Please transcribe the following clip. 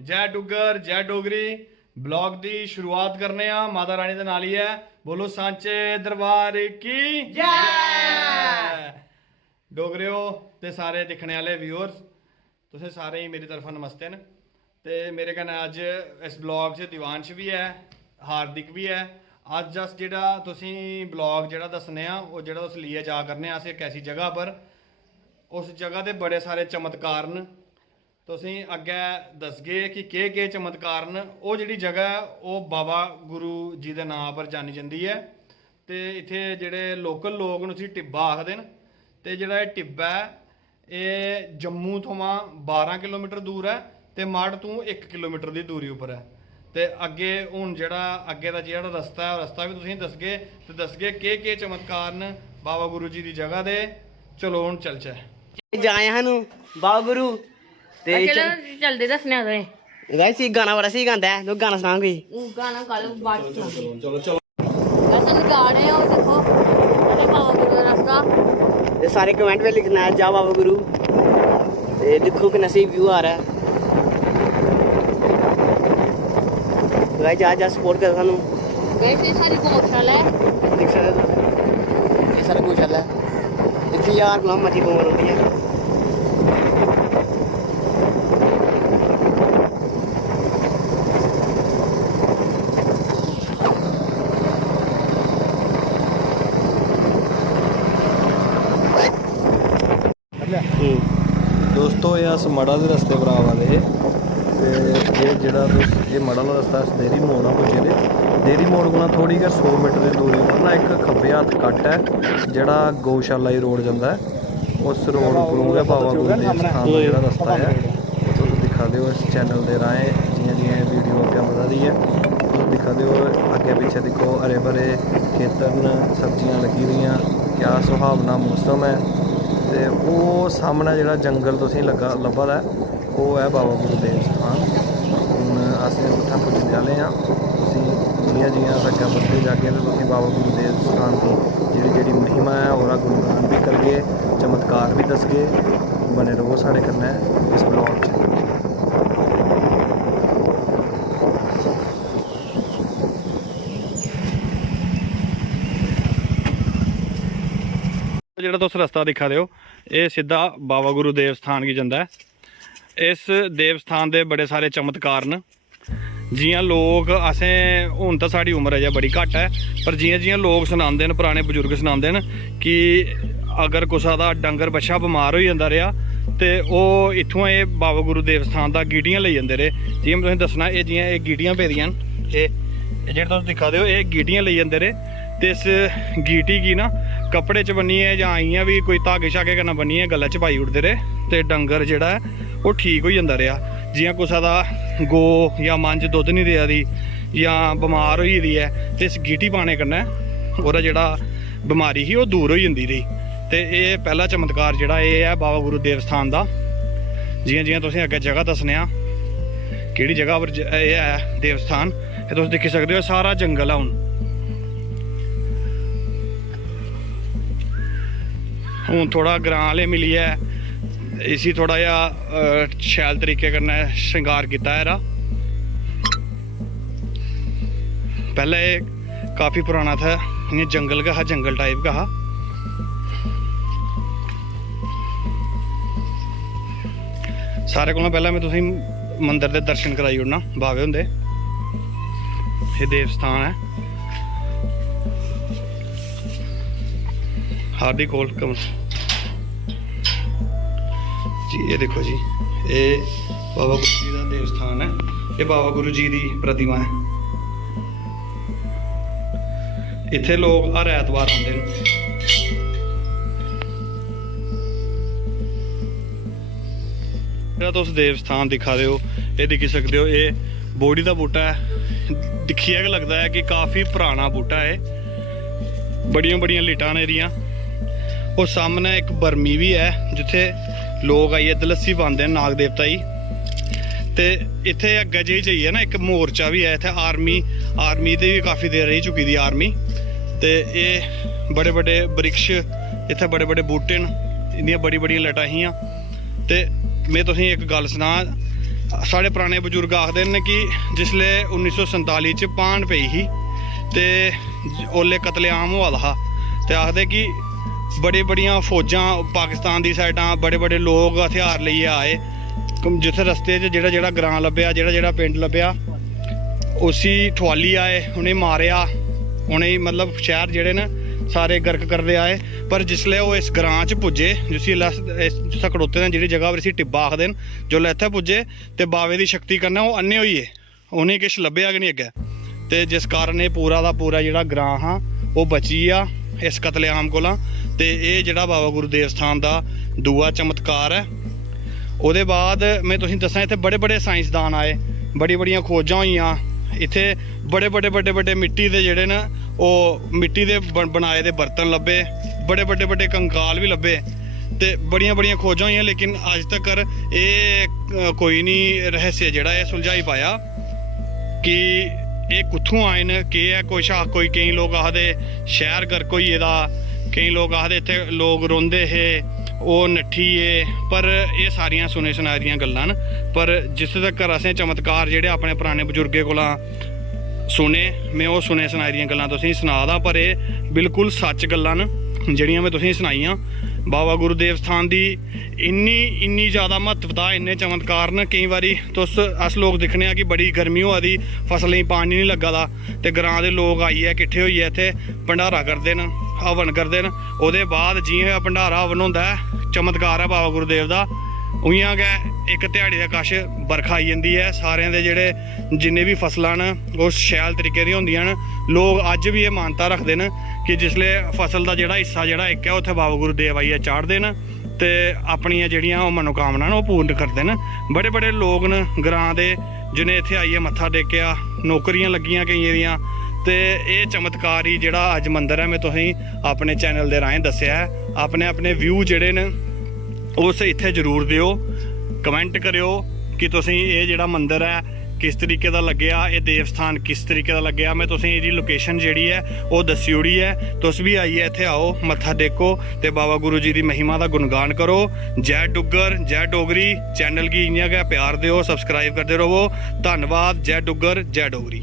जय डुगर जय डोगरी ब्लॉग की शुरुआत करने माता रानी के नाल ही है। बोलो सांचे दरबार की जय। डोगरियो ते सारे दिखने वाले व्यूअर्स तुसें सारे ही मेरी तरफा नमस्ते न। ते मेरे कन्नै अज इस ब्लॉग च दिवांश भी है, हार्दिक भी है। अज अस जेह्ड़ा तुसें ब्लॉग जेह्ड़ा दस्सने ओह् जेह्ड़ा तुस लेइयै जा करने अस एक ऐसी जगह पर, उस जगह ते बड़े सारे चमत्कार न। तुसें अग्गै दसगे कि केह् चमत्कार न। ओह् जेह्ड़ी जगह है ओह् बाबा गुरु जी दे नाम पर जानी जंदी है। ते इत्थै जेह्ड़े लोकल लोग न उसी टिब्बा आखदे न। ते जेह्ड़ा एह् टिब्बा है एह् जम्मू थमां 12 किलोमीटर दूर है ते मढ़ तों 1 किलोमीटर की दूरी उप्पर है। ते अग्गे हुण जेह्ड़ा अग्गे दा जेह्ड़ा रस्ता है रस्ता भी तुसेंगी दसगे ते दसगे केह् चमत्कार न बाबा गुरु जी की जगह दे। चलो हुण चलचै जाए सानू बाबा गुरु ते चलदे दसने गाइस ये गाना बड़ा सही गांदा है। तो गाना सुना कोई गाना कल बाद चलो चलो ऐसा गा रहे हो देखो अरे बाबा गुरु का रास्ता। ये सारे कमेंट में लिखना है जा बाबा गुरु। ये देखो कितना सही व्यू आ रहा है। गाइस जा सपोर्ट कर सानू। वैसे सारी गौशाला है देख सकते हो ये सारा गौशाला है। इतनी यार गुलाम मची घूम रही है। दोस्तों ये अस मड़ा के रस्ते पर आवा दे ते जेह्ड़ा तुस ये मड़ा आह्ला रस्ता अस देरी मोड़ आ पुज्जे दे। देरी मोड़ कोला थोड़ी गै 100 मीटर की दूरी पर ना एक खब्बे हत्थ कट है जेह्ड़ा गौशाला रोड जंदा है। उस रोड उप्परों गै बाबा गुरु देव स्थान का जेह्ड़ा रस्ता है तुस दिक्खा दे हो इस चैनल के राहें जियां जियां वीडियो अग्गें बधा दी है। तुस दिक्खा दे हो अग्गें पिच्छे दिक्खो हरे भरे खेतर न, सब्जियां लगी दियां, क्या सुहावना मौसम है। ते ओह् सामने जेह्ड़ा जंगल तुसेंगी लब्भा दा है ओह् है बाबा गुरु देव स्थान। हून अस उत्थें पुज्जने आह्ले आं। तुसीं जियां जियां अस अग्गें बधदे जागे ते तुसीं बाबा गुरु देव स्थान की जेह्ड़ी महिमा है ओह्दा गुणगान भी करगे, चमत्कार भी दसगे। बने रहो साढ़े कन्नै इस ब्लॉग च। जेह्ड़ा तुस रस्ता दिक्खा दे हो ये सीधा बाबा गुरु देव स्थान गी जंदा है। इस देव स्थान दे बड़े सारे चमत्कार न। जियां लोग असें हून तो साड़ी उम्र अजें बड़ी घट्ट है पर जियां जियां लोग सनांदे न, पुराने बजुर्ग सनांदे न कि अगर कुसा दा डंगर बच्छा बमार हो जांदा रेहा ते ओह् इत्थुआं एह् बाबा गुरु देव स्थान दा गीटियां लेई जंदे रेह्। जियां मैं तुसेंगी दस्सना एह् जियां एह् गीटियां पेदियां न एह् जेह्ड़े तुस दिक्खा दे हो एह् गीटियां लेई जंदे रेह्। ते इस गीटी गी ना कपड़े च बन्नियै जां इ'यां भी कोई धागे शागे कन्नै बन्नियै गले च पाई ओड़दे रेह् ते डंगर जेह्ड़ा है ओह् ठीक होई जंदा रेहा। जियां कुसा दा गौ जां मंझ दुद्ध नहीं देआ दी जां बमार होई गेदी है ते इस गीटी पाने कन्नै ओह्दा जेह्ड़ा बमारी ही ओह् दूर होई जंदी रेही। ते एह् पैह्ला चमत्कार जेह्ड़ा एह् है बाबा गुरु देव स्थान दा। जियां जियां तुसें अग्गें जगह दस्सने आं केह्ड़ी जगह पर एह् है देव स्थान एह् तुस दिक्खी सकदे हो सारा जंगल है। हून थोड़ा ग्रां आह्ले मिलियै इसी थोड़ा जिहा शैल तरीके कन्नै श्रृंगार कीता है। पहले एह् काफ़ी पुराना था, इ'यां जंगल गै हा, जंगल टाइप का हा। सारे कोला पैह्लें मैं तुसेंगी मंदिर दे दर्शन कराई ओड़ना बावे हुंदे। एह् देव स्थान है हार्दिक कोल कमल जी। ये देखो जी ये बाबा गुरु जी का देव स्थान है। ये बाबा गुरु जी की प्रतिमा है। इत्थे लोग हर ऐतवार आते हैं। जेह्ड़ा तुस देव स्थान दिखा दे हो ये दिक्खी सकते हो ये बोड़ी का बूटा है। दिक्खियै गै लगता है कि काफ़ी पुराना बूटा है। बड़ियां बड़ियां लिटां ने एह्दियां। और सामने एक बरमी भी है जिथे लोग आइए दलस्सी पाते हैं नाग देवता ही। तो इत्थे अग्गे जेही जाइए ना एक मोर्चा भी है। इत्थे आर्मी दी भी काफ़ी देर रही चुकी दी आर्मी। तो ये बड़े बड़े वृक्ष इत्थे बड़े बड़े बूटे न, इंदियां बड़ी बड़ियां लटां हियां। तो मैं तुसेंगी एक गल सनां साढ़े पुराने बजुर्ग आखते हैं कि जिसले 1947 च भान पई ही ते ओल्ले कतलेआम होआ दा हा ते आखदे कि बड़ी बड़ियां फौजां पाकिस्तान दी साइडां बड़े बड़े लोग हथियार लेइयै आए जित्थे रस्ते च जेह्ड़ा जेह्ड़ा ग्रां लब्भेआ जेह्ड़ा जेह्ड़ा पिंड लब्भेआ उसी ठुआली आए उनें मारेआ उनें मतलब शहर जेह्ड़े न सारे गर्क करदे आए पर जिसले वो इस ग्रां च पुज्जे जिसी जित्थै खड़ोते दे जेह्ड़ी जगह पर इसी टिब्बा आखदे न जिसलै इत्थै पुज्जे ते बावे दी शक्ति कन्नै ओह् अन्ने होई गे उनेंगी किश लब्भेआ गै निं अग्गें ते जिस कारण एह् पूरा दा पूरा जेह्ड़ा ग्रां हा ओह् बची गेआ इस कतलेआम कोला ते एह् जेह्ड़ा बाबा गुरुदेव स्थान दा दूआ चमत्कार है। ओह्दे बाद में तुसें दस्सां इत्थै बड़े बड़े साइंसदान आए बड़ी बड़ियां खोजां होइयां इत्थे बड़े बड़े मिट्टी दे जेह्ड़े न ओह् मिट्टी दे बनाए दे बर्तन लब्भे बड़े कंकाल भी लब्भे ते बड़ियां खोजां होइयां लेकिन अज तकर एह् कोई नहीं रहस्य जेह्ड़ा एह् सुलझाई पाया कि एह् कुत्थों आए न केह् है कोई केईं लोग आखदे शैह्र गर्क होई गेदा केईं लोग आखदे इत्थे लोग रौंह्दे हे ओह् नट्ठी पर एह् सारियां सुने सनाई दियां गल्लां न पर जिस तकर असें चमत्कार जेह्ड़े अपने पराने बजुर्गें कोला सुने में ओह् सुने सनाई दियां गल्लां तुसेंगी सना दा पर एह् बिल्कुल सच गल्लां न जेह्ड़ियां में तुसेंगी सनाइयां बाबा गुरुदेव स्थान दी इन्नी ज़्यादा महत्वता इन्ने चमत्कार न केईं बारी तुस अस लोग दिक्खने आं कि बड़ी गर्मी होआ दी फसलें गी पानी नहीं लग्गा दा ते ग्रां दे लोग आइयै किट्ठे होइयै इत्थै भंडारा करदे न हवन करदे न ओह्दे बाद जियां भंडारा हवन होंदा है चमत्कार है बाबा गुरुदेव दा उ'यां गै इक ध्याड़ी दे कश बरखा आई जंदी है सारें दे जेह्ड़े जिन्ने भी फसलां न ओह् शैल तरीके दी होंदियां न लोग अज्ज भी एह् मानता रखदे न कि जिसले फसल दा जेह्ड़ा हिस्सा जेह्ड़ा इक है उत्थै बाबा गुरुदेव आइयै चाढ़दे न ते अपनियां जेह्ड़ियां ओह् मनोकामनां न ओह् पूर्ण करदे न बड़े लोग न ग्रां दे जिनें इत्थै आइयै मत्था टेकेआ नौकरियां लग्गियां केइयें दियां ते एह् चमत्कार ही जेह्ड़ा अज्ज मंदर है में तुसेंगी अपने चैनल दे राहें दस्सेआ है अपने व्यू जेह्ड़े न उस इत्थै जरूर दिओ कमेंट करेओ कि तुसेंगी एह् जेह्ड़ा मंदर है किस तरीके दा लग्गेआ एह् देव स्थान किस तरीके दा लग्गेआ मैं तुसेंगी एह्दी लोकेशन जेह्ड़ी है ओह् दस्सी ओड़ी है तुस भी आइयै इत्थै आओ मत्था टेको ते बाबा गुरु जी दी महिमा दा गुणगान करो जय डुग्गर जय डोगरी चैनल गी इ'यां गै प्यार देओ सब्सक्राइब करदे रवो धन्नवाद जय डुग्गर जय डोगरी।